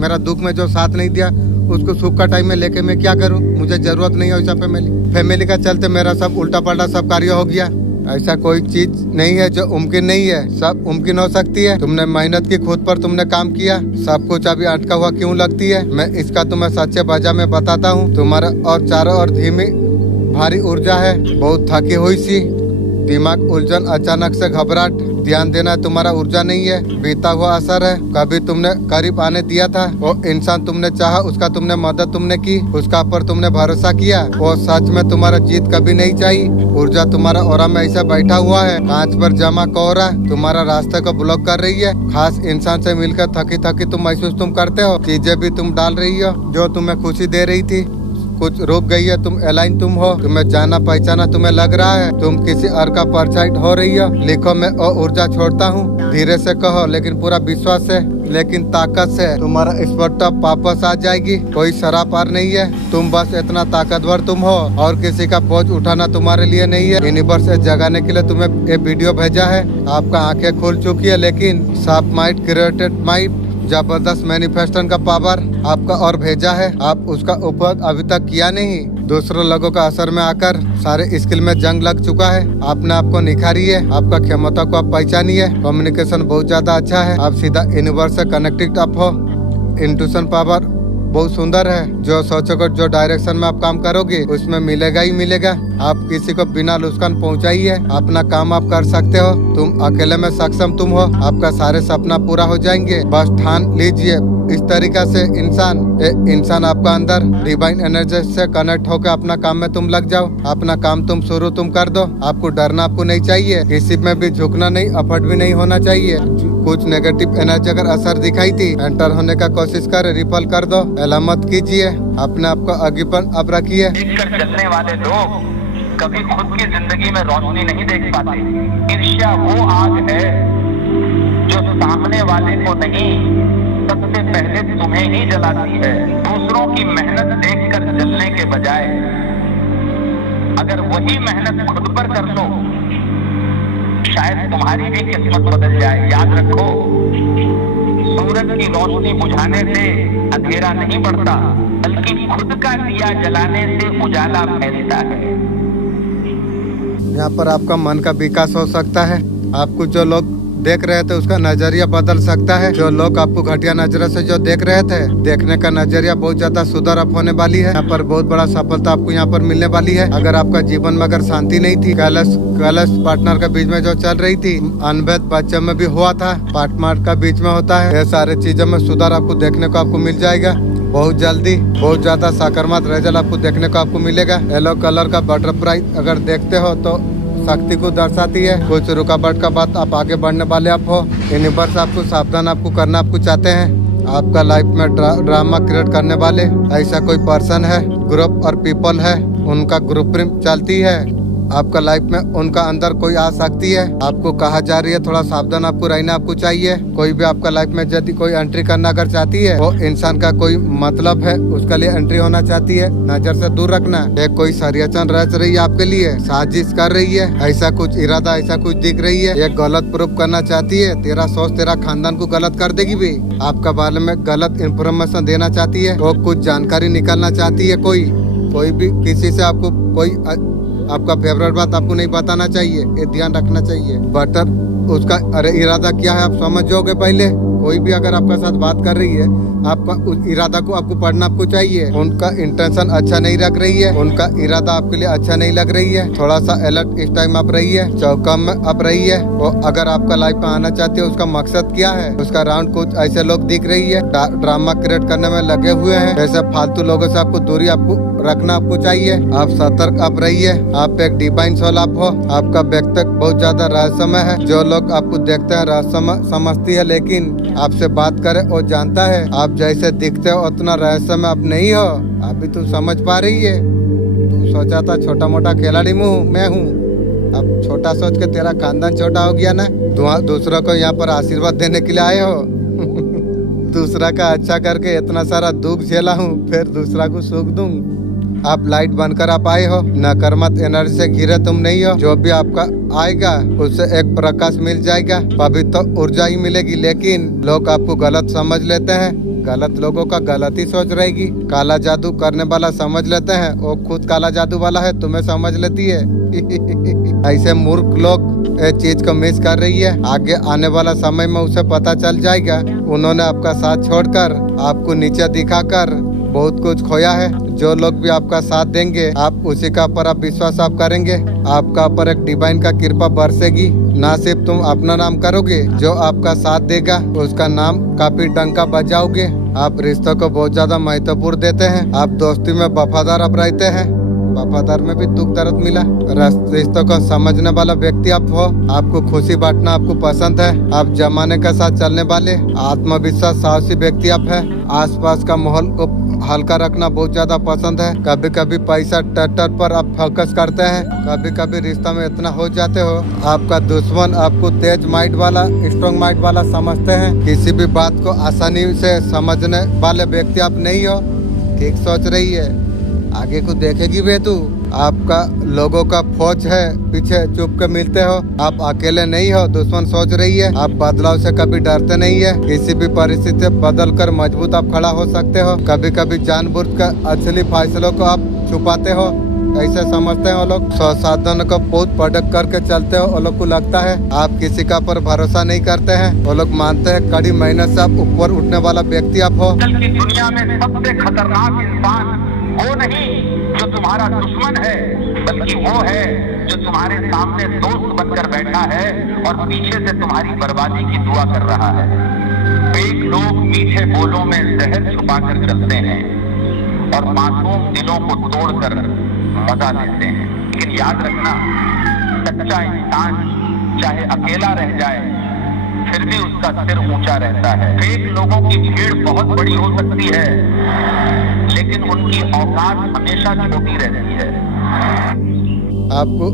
मेरा दुख में जो साथ नहीं दिया, उसको सुख का टाइम में लेके मैं क्या करूं? मुझे जरूरत नहीं है वैसा फैमिली का चलते मेरा सब उल्टा पल्टा सब कार्य हो गया। ऐसा कोई चीज नहीं है जो मुमकिन नहीं है, सब मुमकिन हो सकती है। तुमने मेहनत की, खुद पर तुमने काम किया, सब कुछ अभी अटका हुआ क्यों लगती है? मैं इसका तुम्हें सच्चे वजह में बताता हूँ। तुम्हारा और चारों ओर धीमी भारी ऊर्जा है, बहुत थकी हुई सी, दिमाग उलझन, अचानक से घबराहट, ध्यान देना तुम्हारा ऊर्जा नहीं है, बीता हुआ असर है। कभी तुमने करीब आने दिया था, वो इंसान तुमने चाहा, उसका तुमने मदद तुमने की, उसका पर तुमने भरोसा किया, वो सच में तुम्हारा जीत कभी नहीं चाहिए। ऊर्जा तुम्हारा ओरा में ऐसा बैठा हुआ है, कांच पर जमा कोहरा तुम्हारा रास्ते को ब्लॉक कर रही है। खास इंसान से मिलकर थकी थकी तुम महसूस तुम करते हो, चीजें भी तुम डाल रही हो जो तुम्हें खुशी दे रही थी, कुछ रुक गई है। तुम एलाइन तुम हो, तुम्हें जाना पहचाना तुम्हें लग रहा है, तुम किसी और का परछाई हो रही हो। लिखो मैं वो ऊर्जा छोड़ता हूँ, धीरे से कहो लेकिन पूरा विश्वास से, लेकिन ताकत से। तुम्हारा स्पॉट वापस आ जाएगी, कोई शराब पार नहीं है, तुम बस इतना ताकतवर तुम हो और किसी का बोझ उठाना तुम्हारे लिए नहीं है। यूनिवर्स से जगाने के लिए तुम्हें ये वीडियो भेजा है। आपका आंखें खुल चुकी है, लेकिन साफ माइंड, क्रिएटेड माइंड, जबरदस्त मैनिफेस्टेशन का पावर आपका और भेजा है, आप उसका उपयोग अभी तक किया नहीं। दूसरों लोगों का असर में आकर सारे स्किल में जंग लग चुका है, आपने आपको निखारी है, आपका क्षमता को आप पहचानिए। कम्युनिकेशन बहुत ज्यादा अच्छा है, आप सीधा यूनिवर्स से कनेक्टेड अप हो। इंट्यूशन पावर बहुत सुंदर है, जो सोचोगे, जो डायरेक्शन में आप काम करोगे उसमें मिलेगा ही मिलेगा। आप किसी को बिना नुकसान पहुंचाइए, अपना काम आप कर सकते हो, तुम अकेले में सक्षम तुम हो, आपका सारे सपना पूरा हो जाएंगे। बस ठान लीजिए इस तरीका से इंसान आपका अंदर डिवाइन एनर्जी से कनेक्ट होकर अपना काम में तुम लग जाओ, अपना काम तुम शुरू तुम कर दो। आपको डरना आपको नहीं चाहिए, किसी में भी झुकना नहीं, अफर्ट भी नहीं होना चाहिए। कुछ नेगेटिव एनर्जी अगर असर दिखाई थी, एंटर होने का कोशिश कर, रिपल कर दो, एलामत कीजिए, अपने आप को आगेपन अब रखिए। देखकर चलने वाले लोग कभी खुद की जिंदगी में रोशनी नहीं देख पाते। ईर्ष्या वो आग है जो सामने वाले को नहीं, सबसे पहले तुम्हें ही जलाती है। दूसरों की मेहनत देखकर जलने के बजाय अगर वही मेहनत खुद पर कर लो, शायद तुम्हारी भी किस्मत बदल जाए। याद रखो, सूरज की रोशनी बुझाने से अंधेरा नहीं बढ़ता, बल्कि खुद का दिया जलाने से उजाला फैलता है। यहाँ पर आपका मन का विकास हो सकता है, आपको जो लोग देख रहे थे उसका नजरिया बदल सकता है। जो लोग आपको घटिया नजर से जो देख रहे थे, देखने का नजरिया बहुत ज्यादा सुधार अब होने वाली है। यहाँ पर बहुत बड़ा सफलता आपको यहाँ पर मिलने वाली है। अगर आपका जीवन में अगर शांति नहीं थी, कलश पार्टनर के बीच में जो चल रही थी, अनवैध बच्चे में भी हुआ था, पार्टनर का बीच में होता है, ये सारे चीजों में सुधार आपको देखने को आपको मिल जाएगा। बहुत जल्दी बहुत ज्यादा सकारात्मक रिजल्ट आपको देखने को आपको मिलेगा। येलो कलर का बटरफ्लाई अगर देखते हो तो शक्ति को दर्शाती है, कुछ रुकावट का बात आप आगे बढ़ने वाले आप हो। यूनिवर्स आपको सावधान आपको करना आपको चाहते हैं। आपका लाइफ में ड्रामा क्रिएट करने वाले ऐसा कोई पर्सन है, ग्रुप और पीपल है, उनका ग्रुपिंग चलती है। आपका लाइफ में उनका अंदर कोई आ सकती है, आपको कहा जा रही है थोड़ा सावधान आपको रहना आपको चाहिए। कोई भी आपका लाइफ में यदि कोई एंट्री करना अगर चाहती है, वो इंसान का कोई मतलब है, उसके लिए एंट्री होना चाहती है, नजर से दूर रखना। एक कोई षड्यंत्र रच रही है आपके लिए, साजिश कर रही है, ऐसा कुछ इरादा ऐसा कुछ दिख रही है, एक गलत प्रूफ करना चाहती है। तेरा सोच तेरा खानदान को गलत कर देगी भी, आपका बारे में गलत इंफॉर्मेशन देना चाहती है, वो कुछ जानकारी निकालना चाहती है। कोई भी किसी से आपको कोई आपका फेवरेट बात आपको नहीं बताना चाहिए, ये ध्यान रखना चाहिए। बटर उसका अरे इरादा क्या है आप समझोगे पहले। कोई भी अगर आपके साथ बात कर रही है, आपका उस इरादा को आपको पढ़ना आपको चाहिए। उनका इंटेंशन अच्छा नहीं रख रही है, उनका इरादा आपके लिए अच्छा नहीं लग रही है, थोड़ा सा अलर्ट इस टाइम आप रही है, चौकम में अब रही है। वो अगर आपका लाइफ में आना चाहती है, उसका मकसद क्या है, उसका राउंड कुछ ऐसे लोग दिख रही है, ड्रामा क्रिएट करने में लगे हुए हैं। ऐसे फालतू लोगों से आपको दूरी आपको रखना आपको चाहिए। आप सतर्क आप रहिए, आप एक डिवाइन सोल आप हो। आपका व्यक्तित्व बहुत ज्यादा रहस्यमय है, जो लोग आपको देखते हैं रहस्यमय समझती है, लेकिन आपसे बात करे वो जानता है आप जैसे दिखते हो उतना रहस्यमय आप नहीं हो। अभी तू समझ पा रही है, तू सोचा था छोटा मोटा खिलाड़ी मैं हूँ, अब छोटा सोच के तेरा खानदान छोटा हो गया ना। दूसरों को यहाँ पर आशीर्वाद देने के लिए आए हो दूसरा का अच्छा करके इतना सारा दुख झेला हूँ, फिर दूसरा को सुख दूं। आप लाइट बनकर आप आए हो, नकारात्मक एनर्जी से घिरे तुम नहीं हो। जो भी आपका आएगा उससे एक प्रकाश मिल जाएगा, पवित्र ऊर्जा ही मिलेगी। लेकिन लोग आपको गलत समझ लेते हैं, गलत लोगों का गलत ही सोच रहेगी। काला जादू करने वाला समझ लेते हैं वो खुद काला जादू वाला है, तुम्हें समझ लेती है। ऐसे मूर्ख लोग ये चीज को मिस कर रही है। आगे आने वाला समय में उसे पता चल जाएगा। उन्होंने आपका साथ छोड़कर आपको नीचे दिखाकर बहुत कुछ खोया है। जो लोग भी आपका साथ देंगे आप उसी का पर आप विश्वास आप करेंगे, आपका पर एक डिवाइन का कृपा बरसेगी। ना सिर्फ तुम अपना नाम करोगे, जो आपका साथ देगा उसका नाम काफी डंका बजाओगे। आप रिश्तों को बहुत ज्यादा महत्वपूर्ण देते हैं। आप दोस्ती में वफादार आप रहते हैं। वफादार में भी दुख दर्द मिला। रिश्तों को समझने वाला व्यक्ति आप हो। आपको खुशी बांटना आपको पसंद है। आप जमाने के साथ चलने वाले आत्मविश्वास साहसी व्यक्ति आप है। आसपास का माहौल को हल्का रखना बहुत ज्यादा पसंद है। कभी कभी पैसा टटर पर आप फोकस करते हैं। कभी कभी रिश्ता में इतना हो जाते हो आपका दुश्मन आपको तेज माइंड वाला स्ट्रॉन्ग माइंड वाला समझते हैं। किसी भी बात को आसानी से समझने वाले व्यक्ति आप नहीं हो। ठीक सोच रही है, आगे को देखेगी वे तू। आपका लोगों का फौज है, पीछे चुप के मिलते हो। आप अकेले नहीं हो, दुश्मन सोच रही है। आप बदलाव से कभी डरते नहीं है। किसी भी परिस्थिति बदल कर मजबूत आप खड़ा हो सकते हो। कभी कभी जानबूझकर असली फैसलों को आप छुपाते हो, ऐसे समझते हैं वो लोग। संसाधन को बहुत प्रोडक्ट करके चलते हो। वो लोग को लगता है आप किसी का पर भरोसा नहीं करते हैं। वो लोग मानते हैं कड़ी मेहनत से आप ऊपर उठने वाला व्यक्ति आप हो। कल की दुनिया में सबसे खतरनाक इंसान वो नहीं जो तुम्हारा दुश्मन है, बल्कि वो है जो तुम्हारे सामने दोस्त बनकर बैठा है और पीछे से तुम्हारी बर्बादी की दुआ कर रहा है। फेक लोग मीठे बोलों में जहर छुपा कर चलते हैं और मासूम दिलों को तोड़कर मजा लेते हैं। लेकिन याद रखना, सच्चा इंसान चाहे अकेला रह जाए फिर भी उसका सिर ऊंचा रहता है। फेक लोगों की भीड़ बहुत बड़ी हो सकती है, लेकिन उनकी औकात हमेशा छोटी रहती है। आपको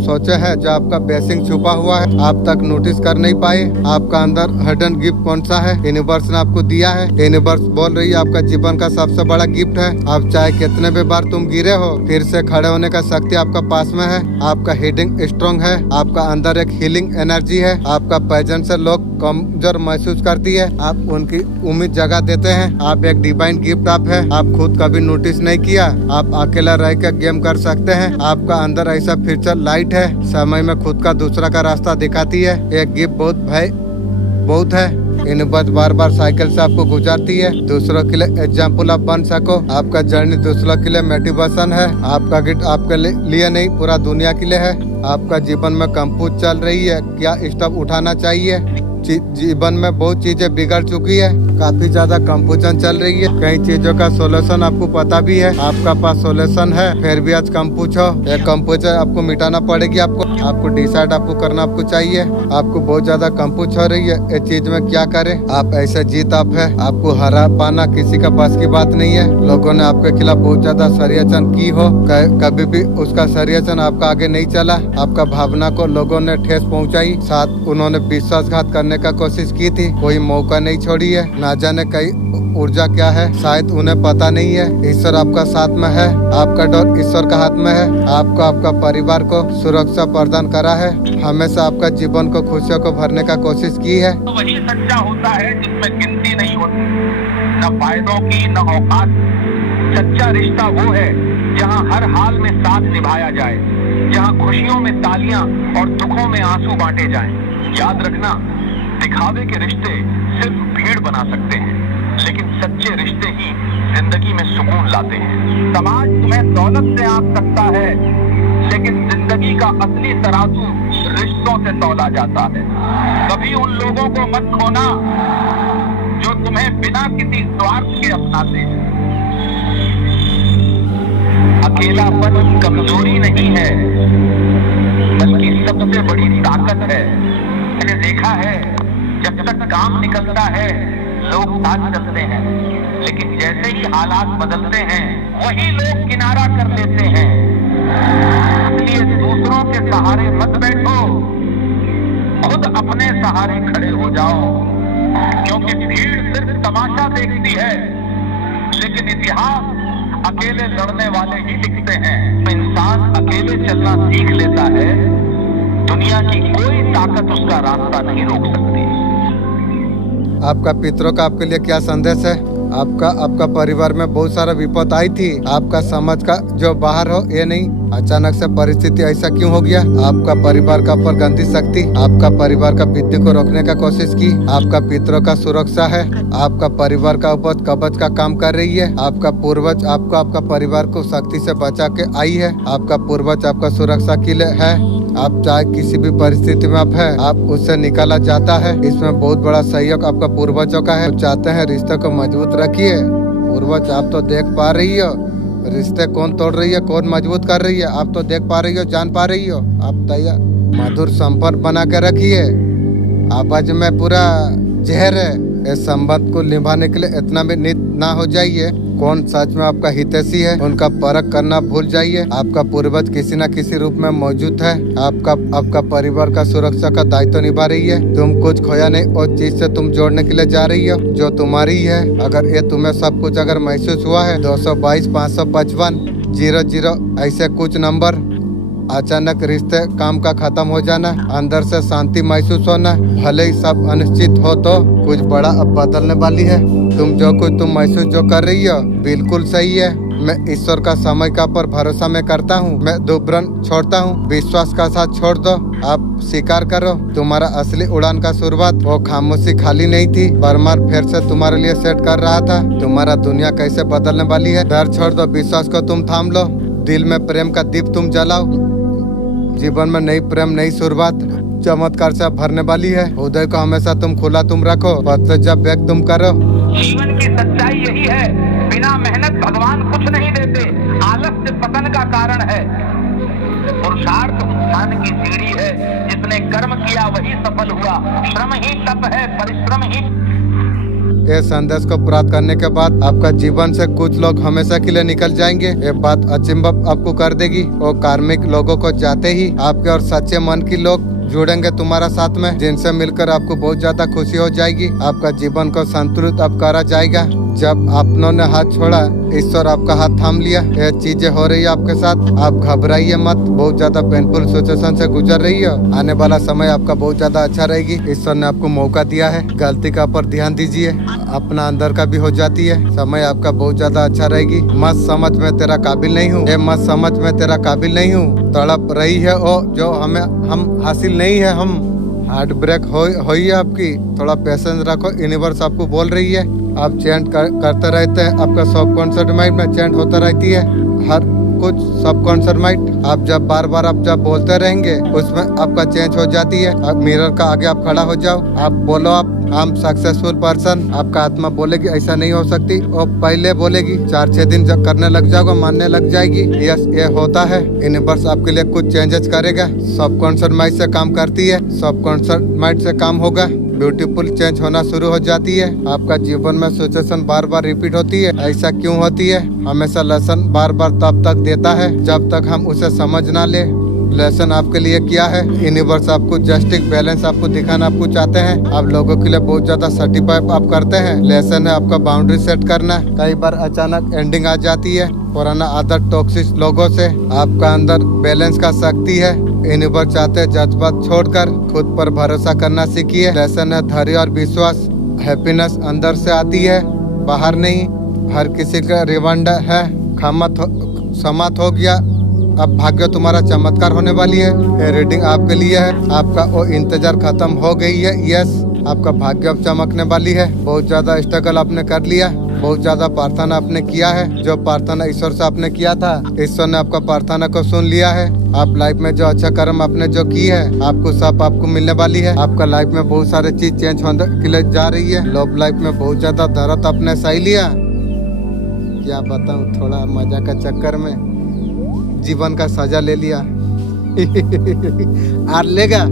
सोचा है जो आपका ब्लेसिंग छुपा हुआ है आप तक नोटिस कर नहीं पाए। आपका अंदर हिडन गिफ्ट कौन सा है यूनिवर्स ने आपको दिया है। यूनिवर्स बोल रही है आपका जीवन का सबसे बड़ा गिफ्ट है। आप चाहे कितने भी बार तुम गिरे हो, फिर से खड़े होने का शक्ति आपका पास में है। आपका हीडिंग स्ट्रॉन्ग है। आपका अंदर एक हीलिंग एनर्जी है। आपका पैजन से लोग कमजोर महसूस करती है। आप उनकी उम्मीद जगा देते हैं। आप एक डिवाइन गिफ्ट आप है। आप खुद कभी नोटिस नहीं किया। आप अकेला रह कर गेम कर सकते हैं। आपका अंदर ऐसा फ्यूचर लाइट है, समय में खुद का दूसरा का रास्ता दिखाती है। एक गिफ्ट बहुत है। यूनिवर्स बार बार साइकिल से आपको गुजारती है, दूसरों के लिए एग्जाम्पल आप बन सको। आपका जर्नी दूसरों के लिए मोटिवेशन है। आपका गिफ्ट आपके लिए नहीं पूरा दुनिया के लिए है। आपका जीवन में कंफ्यूज चल रही है, क्या स्टेप उठाना चाहिए। जीवन में बहुत चीजें बिगड़ चुकी है, काफी ज्यादा कंफ्यूजन चल रही है। कई चीजों का सोल्यूशन आपको पता भी है, आपका पास सोल्यूशन है, फिर भी आज कंफ्यूज हो। ये कंफ्यूजन आपको मिटाना पड़ेगी। आपको डिसाइड आपको करना आपको चाहिए। आपको बहुत ज्यादा कंफ्यूज हो रही है, इस चीज में क्या करे। आप ऐसे जीत आप है, आपको हरा पाना किसी का पास की बात नहीं है। लोगों ने आपके खिलाफ बहुत ज्यादा षड्यंत्र की हो, कभी भी उसका षड्यंत्र आपका आगे नहीं चला। आपका भावना को लोगों ने ठेस पहुँचाई, साथ उन्होंने विश्वासघात करने का कोशिश की थी, कोई मौका नहीं छोड़ी है। ना जाने कई ऊर्जा क्या है, शायद उन्हें पता नहीं है। ईश्वर आपका साथ में है, आपका डोर ईश्वर का हाथ में है। आपको आपका परिवार को सुरक्षा प्रदान करा है, हमेशा आपका जीवन को खुशियों को भरने का कोशिश की है। तो वही सच्चा होता है जिसमें गिनती नहीं होती, न फायदों की न औकात। सच्चा रिश्ता वो है जहाँ हर हाल में साथ निभाया जाए, जहाँ खुशियों में तालियां और दुखों में आंसू बांटे जाएं। याद रखना, दिखावे के रिश्ते सिर्फ भीड़ बना सकते हैं, लेकिन सच्चे रिश्ते ही जिंदगी में सुकून लाते हैं। समाज तुम्हें दौलत से आंक सकता है, लेकिन जिंदगी का असली तराजू रिश्तों से तौला जाता है। कभी उन लोगों को मत खोना जो तुम्हें बिना किसी स्वार्थ के अपनाते हैं। अकेलापन कमजोरी नहीं है, बल्कि सबसे बड़ी ताकत है। मैंने देखा है, जब तक काम निकलता है लोग साथ चलते हैं, लेकिन जैसे ही हालात बदलते हैं वही लोग किनारा कर लेते हैं। इसलिए दूसरों के सहारे मत बैठो, खुद अपने सहारे खड़े हो जाओ। क्योंकि भीड़ सिर्फ तमाशा देखती है, लेकिन इतिहास अकेले लड़ने वाले ही लिखते हैं। इंसान अकेले चलना सीख लेता है, दुनिया की कोई ताकत उसका रास्ता नहीं रोक सकती। आपका पितरों का आपके लिए क्या संदेश है? आपका परिवार में बहुत सारा विपद आई थी, आपका समझ का जो बाहर हो ये नहीं, अचानक से परिस्थिति ऐसा क्यों हो गया? आपका परिवार का ऊपर गंदी शक्ति आपका परिवार का वृद्धि को रोकने का कोशिश की, आपका पितरों का सुरक्षा है, आपका परिवार का ऊपर कवच का काम कर रही है, आपका पूर्वज आपका परिवार को शक्ति से बचा के आई है, आपका पूर्वज आपका सुरक्षा के लिए है। आप चाहे किसी भी परिस्थिति में आप है, आप उससे निकाला जाता है। इसमें बहुत बड़ा सहयोग आपका पूर्वजों का है। चाहते हैं रिश्ते को मजबूत रखिए। पूर्वज आप तो देख पा रही हो रिश्ते कौन तोड़ रही है, कौन मजबूत कर रही है, आप तो देख पा रही हो, जान पा रही हो। आप तैयार मधुर संपर्क बना के रखिए। आवाज में पूरा जहर है। इस संबंध को निभाने के लिए इतना भी नित ना हो जाइए। कौन सच में आपका हितैषी है उनका परख करना भूल जाइए। आपका पूर्वज किसी न किसी रूप में मौजूद है। आपका परिवार का सुरक्षा का दायित्व निभा रही है। तुम कुछ खोया नहीं और चीज से तुम जोड़ने के लिए जा रही हो जो तुम्हारी है। अगर ये तुम्हें सब कुछ अगर महसूस हुआ है 222 555 00 ऐसे कुछ नंबर, अचानक रिश्ते काम का खत्म हो जाना, अंदर से शांति महसूस होना, भले ही सब अनिश्चित हो तो कुछ बड़ा अब बदलने वाली है। तुम जो कुछ तुम महसूस जो कर रही हो बिल्कुल सही है। मैं ईश्वर का समय का पर भरोसा मैं करता हूँ। मैं दुबरन छोड़ता हूँ, विश्वास का साथ छोड़ दो। आप स्वीकार करो तुम्हारा असली उड़ान का शुरुआत वो खामोशी खाली नहीं थी। परमार फिर से तुम्हारे लिए सेट कर रहा था। तुम्हारा दुनिया कैसे बदलने वाली है। डर छोड़ दो, विश्वास को तुम थाम लो। दिल में प्रेम का दीप तुम जलाओ। जीवन में नई प्रेम नई शुरुआत चमत्कार से भरने वाली है। हृदय को हमेशा तुम खुला तुम रखो, पत्र जब व्यक्त तुम करो। जीवन की सच्चाई यही है, बिना मेहनत भगवान कुछ नहीं देते। आलस्य पतन का कारण है। पुरुषार्थ उत्थान की सीढ़ी है। जिसने कर्म किया वही सफल हुआ। श्रम ही तप है, परिश्रम ही। ये संदेश को प्राप्त करने के बाद आपका जीवन से कुछ लोग हमेशा के लिए निकल जाएंगे। ये बात अचंभव आपको कर देगी। वो कार्मिक लोगों को जाते ही आपके और सच्चे मन की लोग जुड़ेंगे तुम्हारा साथ में, जिनसे मिलकर आपको बहुत ज्यादा खुशी हो जाएगी। आपका जीवन को संतुलित अब करा जाएगा। जब आपनों ने हाथ छोड़ा ईश्वर आपका हाथ थाम लिया। ये चीजें हो रही है आपके साथ, आप घबराइए मत। बहुत ज्यादा पेनफुल सिचुएशन से गुजर रही है। आने वाला समय आपका बहुत ज्यादा अच्छा रहेगी। ईश्वर ने आपको मौका दिया है, गलती का पर ध्यान दीजिए। अपना अंदर का भी हो जाती है। समय आपका बहुत ज्यादा अच्छा रहेगी। मत समझ में तेरा काबिल नहीं हूँ, मत समझ में तेरा काबिल नहीं हूँ। तड़प रही है ओ जो हमें हम हासिल नहीं है। हम हार्ट ब्रेक हो ही है आपकी। थोड़ा पेशेंस रखो। यूनिवर्स आपको बोल रही है। आप चेंज करते रहते हैं। आपका सबकॉन्शियस माइंड में चेंज होता रहती है हर कुछ। सबकॉन्शियस माइंड आप जब बार बार आप जब बोलते रहेंगे उसमें आपका चेंज हो जाती है। आप मिरर का आगे आप खड़ा हो जाओ, आप बोलो आप हम सक्सेसफुल पर्सन। आपका आत्मा बोलेगी ऐसा नहीं हो सकती, और पहले बोलेगी 4-6 दिन जब करने लग जाओगे मानने लग जाएगी। यस ये होता है। यूनिवर्स आपके लिए कुछ चेंजेस करेगा। सबकॉन्शियस माइंड से काम करती है, सबकॉन्शियस माइंड से काम होगा। ब्यूटीफुल चेंज होना शुरू हो जाती है। आपका जीवन में सिचुएशन बार बार रिपीट होती है। ऐसा क्यों होती है? हमेशा लेसन बार बार तब तक देता है जब तक हम उसे समझ ना ले। लेसन आपके लिए क्या है? यूनिवर्स आपको जस्टिस बैलेंस आपको दिखाना आपको चाहते हैं। आप लोगों के लिए बहुत ज्यादा सर्टिफाई आप करते हैं। लेसन है आपका बाउंड्री सेट करना। कई बार अचानक एंडिंग आ जाती है पुराना आदत टॉक्सिक लोगों से। आपका अंदर बैलेंस का शक्ति है। यूनिवर्स चाहते जज्बात छोड़कर खुद पर भरोसा करना सीखिए। लेसन है धैर्य और विश्वास। हैप्पीनेस अंदर से आती है, बाहर नहीं। हर किसी का रिवांड है। समाप्त हो गया। अब भाग्य तुम्हारा चमत्कार होने वाली है। ये रीडिंग आपके लिए है। आपका वो इंतजार खत्म हो गई है। यस आपका भाग्य अब चमकने वाली है। बहुत ज्यादा स्ट्रगल आपने कर लिया, बहुत ज्यादा प्रार्थना आपने किया है। जो प्रार्थना ईश्वर से आपने किया था, ईश्वर ने आपका प्रार्थना को सुन लिया है। आप लाइफ में जो अच्छा कर्म आपने जो की है आपको सब आपको मिलने वाली है। आपका लाइफ में बहुत सारे चीज चेंज होने के लिए जा रही है। लव लाइफ में बहुत ज्यादा दर्द आपने सही लिया। क्या बताऊं, थोड़ा मजा का चक्कर में जीवन का सजा ले लिया। और लेगा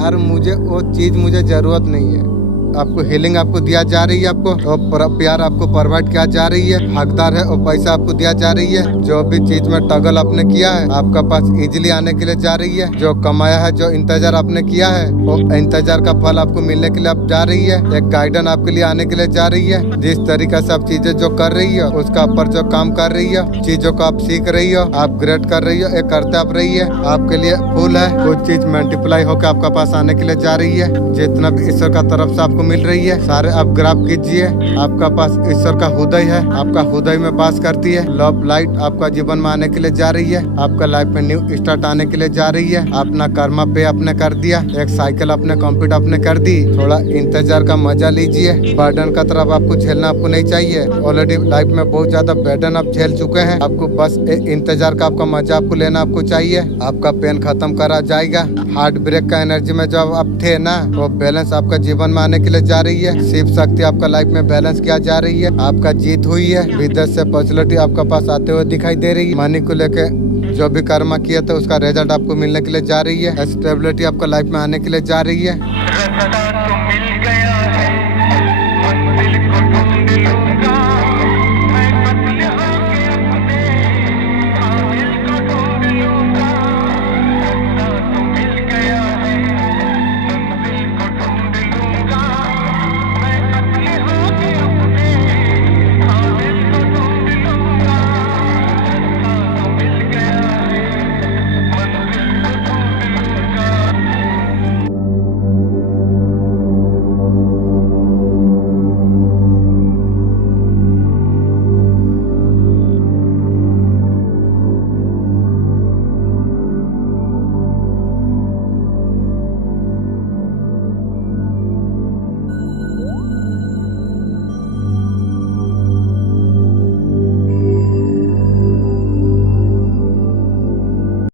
और मुझे वो चीज मुझे जरूरत नहीं है। आपको हीलिंग आपको दिया जा रही है। आपको प्यार आपको प्रोवाइड किया जा रही है। हकदार है और पैसा आपको दिया जा रही है। जो भी चीज में टगल आपने किया है आपका पास इजीली आने के लिए जा रही है। जो कमाया है, जो इंतजार आपने किया है, वो इंतजार का फल आपको मिलने के लिए अब जा रही है। एक गाइडेंस आपके लिए आने के लिए जा रही है। जिस तरीके से आप चीजें जो कर रही है उसका ऊपर जो काम कर रही है, चीजों को आप सीख रही हो, आप ग्रेड कर रही हो, एक करते आप रही है। आपके लिए फूल है। कुछ चीज मल्टीप्लाई होकर आपका पास आने के लिए जा रही है। जितना भी ईश्वर का तरफ से आपको आपको मिल रही है। सारे आप ग्राफ कीजिए, आपका पास ईश्वर का हृदय है, आपका हृदय में पास करती है। लव लाइट आपका जीवन में आने के लिए जा रही है, आपका लाइफ में न्यू स्टार्ट आने के लिए जा रही है। अपना कर्मा पे आपने कर दिया, एक साइकिल अपने कंप्लीट आपने कर दी। थोड़ा इंतजार का मजा लीजिए, बर्डन का तरफ आपको झेलना आपको नहीं चाहिए। ऑलरेडी लाइफ में बहुत ज्यादा बर्डन आप झेल चुके हैं, आपको बस इंतजार का आपका मजा आपको लेना आपको चाहिए। आपका पेन खत्म करा जाएगा। हार्ट ब्रेक का एनर्जी में जब आप थे ना, वो बैलेंस आपका जीवन में आने के लिए जा रही है। शिव शक्ति आपका लाइफ में बैलेंस किया जा रही है, आपका जीत हुई है। विदेश से पॉजिटिविटी आपका पास आते हुए दिखाई दे रही है। मनी को लेके जो भी कर्मा किया था उसका रिजल्ट आपको मिलने के लिए जा रही है। स्टेबिलिटी आपका लाइफ में आने के लिए जा रही है।